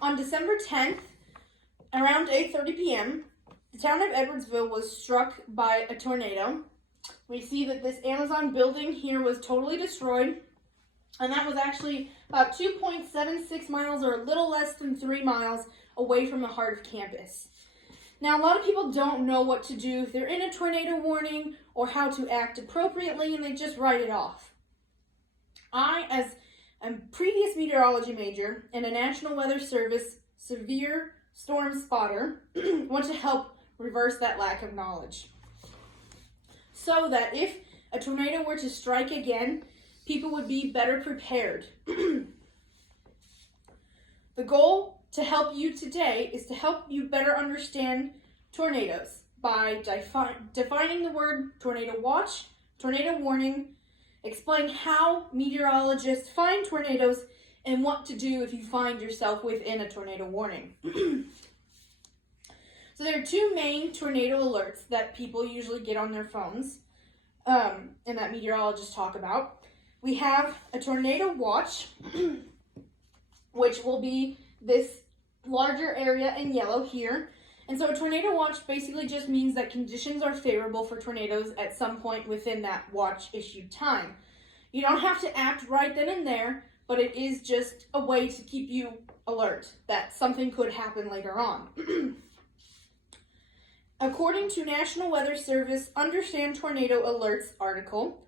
On December 10th, around 8:30 p.m., the town of Edwardsville was struck by a tornado. We see that this Amazon building here was totally destroyed, and that was actually about 2.76 miles or a little less than 3 miles away from the heart of campus. Now, a lot of people don't know what to do if they're in a tornado warning or how to act appropriately, and they just write it off. I, as a previous meteorology major and a National Weather Service severe storm spotter, want to help reverse that lack of knowledge, so that if a tornado were to strike again, people would be better prepared. The goal to help you today is to help you better understand tornadoes by defining the word tornado watch, tornado warning, explain how meteorologists find tornadoes, and what to do if you find yourself within a tornado warning. So there are two main tornado alerts that people usually get on their phones, and that meteorologists talk about. We have a tornado watch, which will be this larger area in yellow here. And so a tornado watch basically just means that conditions are favorable for tornadoes at some point within that watch issued time. You don't have to act right then and there, but it is just a way to keep you alert that something could happen later on. According to National Weather Service Understand Tornado Alerts article,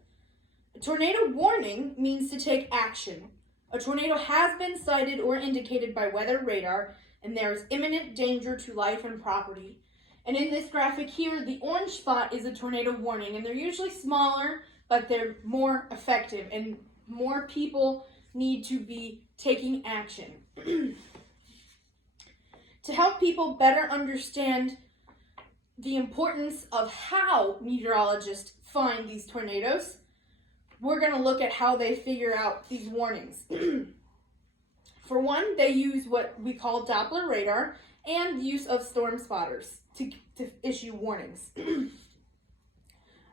a tornado warning means to take action. A tornado has been sighted or indicated by weather radar, and there is imminent danger to life and property. And in this graphic here, the orange spot is a tornado warning, and they're usually smaller, but they're more effective, and more people need to be taking action. To help people better understand the importance of how meteorologists find these tornadoes, we're going to look at how they figure out these warnings. For one, they use what we call Doppler radar and use of storm spotters to issue warnings.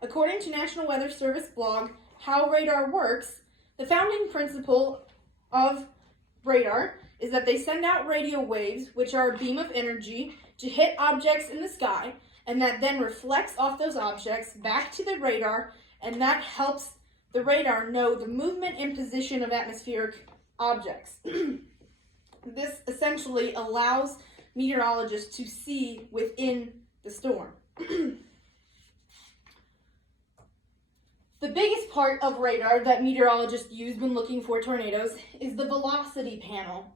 According to National Weather Service blog, How Radar Works, the founding principle of radar is that they send out radio waves, which are a beam of energy, to hit objects in the sky, and that then reflects off those objects back to the radar, and that helps the radar know the movement and position of atmospheric objects. This essentially allows meteorologists to see within the storm. The biggest part of radar that meteorologists use when looking for tornadoes is the velocity panel.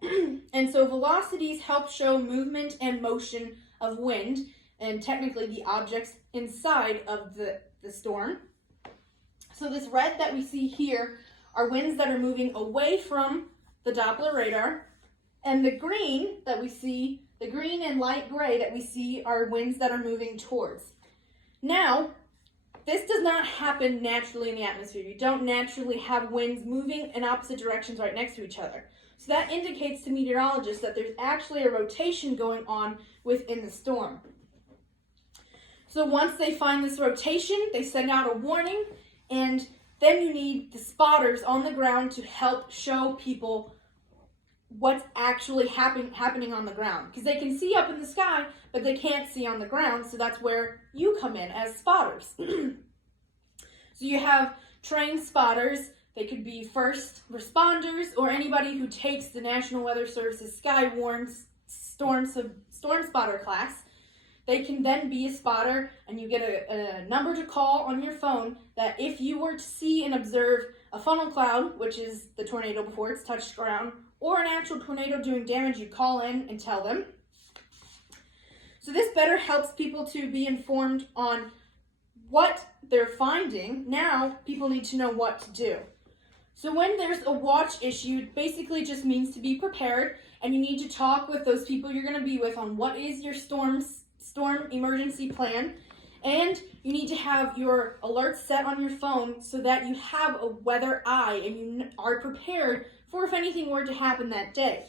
And so velocities help show movement and motion of wind, and technically the objects inside of the storm. So this red that we see here are winds that are moving away from the Doppler radar, and the green that we see, the green and light gray that we see, are winds that are moving towards. Now, this does not happen naturally in the atmosphere. You don't naturally have winds moving in opposite directions right next to each other. So that indicates to meteorologists that there's actually a rotation going on within the storm. So once they find this rotation, they send out a warning, and then you need the spotters on the ground to help show people what's actually happening on the ground. Because they can see up in the sky, but they can't see on the ground, so that's where you come in as spotters. So you have trained spotters. They could be first responders or anybody who takes the National Weather Service's Skywarn storm spotter class. They can then be a spotter, and you get a number to call on your phone that if you were to see and observe a funnel cloud, which is the tornado before it's touched ground, or an actual tornado doing damage, you call in and tell them. So this better helps people to be informed on what they're finding. Now people need to know what to do. So when there's a watch issued, basically just means to be prepared, and you need to talk with those people you're going to be with on what is your storm emergency plan, and you need to have your alerts set on your phone so that you have a weather eye and you are prepared for if anything were to happen that day.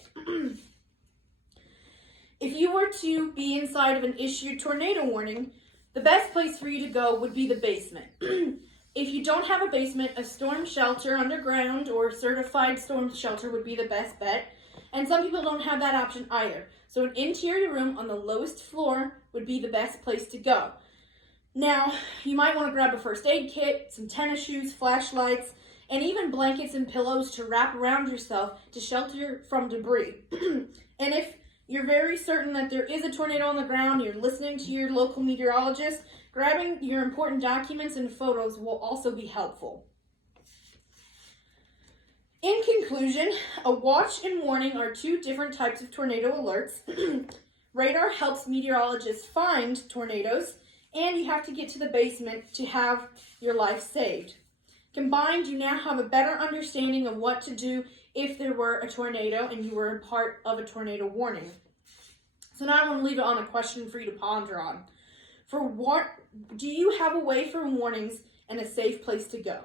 If you were to be inside of an issued tornado warning, the best place for you to go would be the basement. If you don't have a basement, a storm shelter underground or certified storm shelter would be the best bet. And some people don't have that option either. So an interior room on the lowest floor would be the best place to go. Now, you might want to grab a first aid kit, some tennis shoes, flashlights, and even blankets and pillows to wrap around yourself to shelter from debris. And if you're very certain that there is a tornado on the ground, you're listening to your local meteorologist, grabbing your important documents and photos will also be helpful. In conclusion, a watch and warning are two different types of tornado alerts. Radar helps meteorologists find tornadoes, and you have to get to the basement to have your life saved. Combined, you now have a better understanding of what to do if there were a tornado and you were a part of a tornado warning. So now I want to leave it on a question for you to ponder on. Do you have a way for warnings and a safe place to go?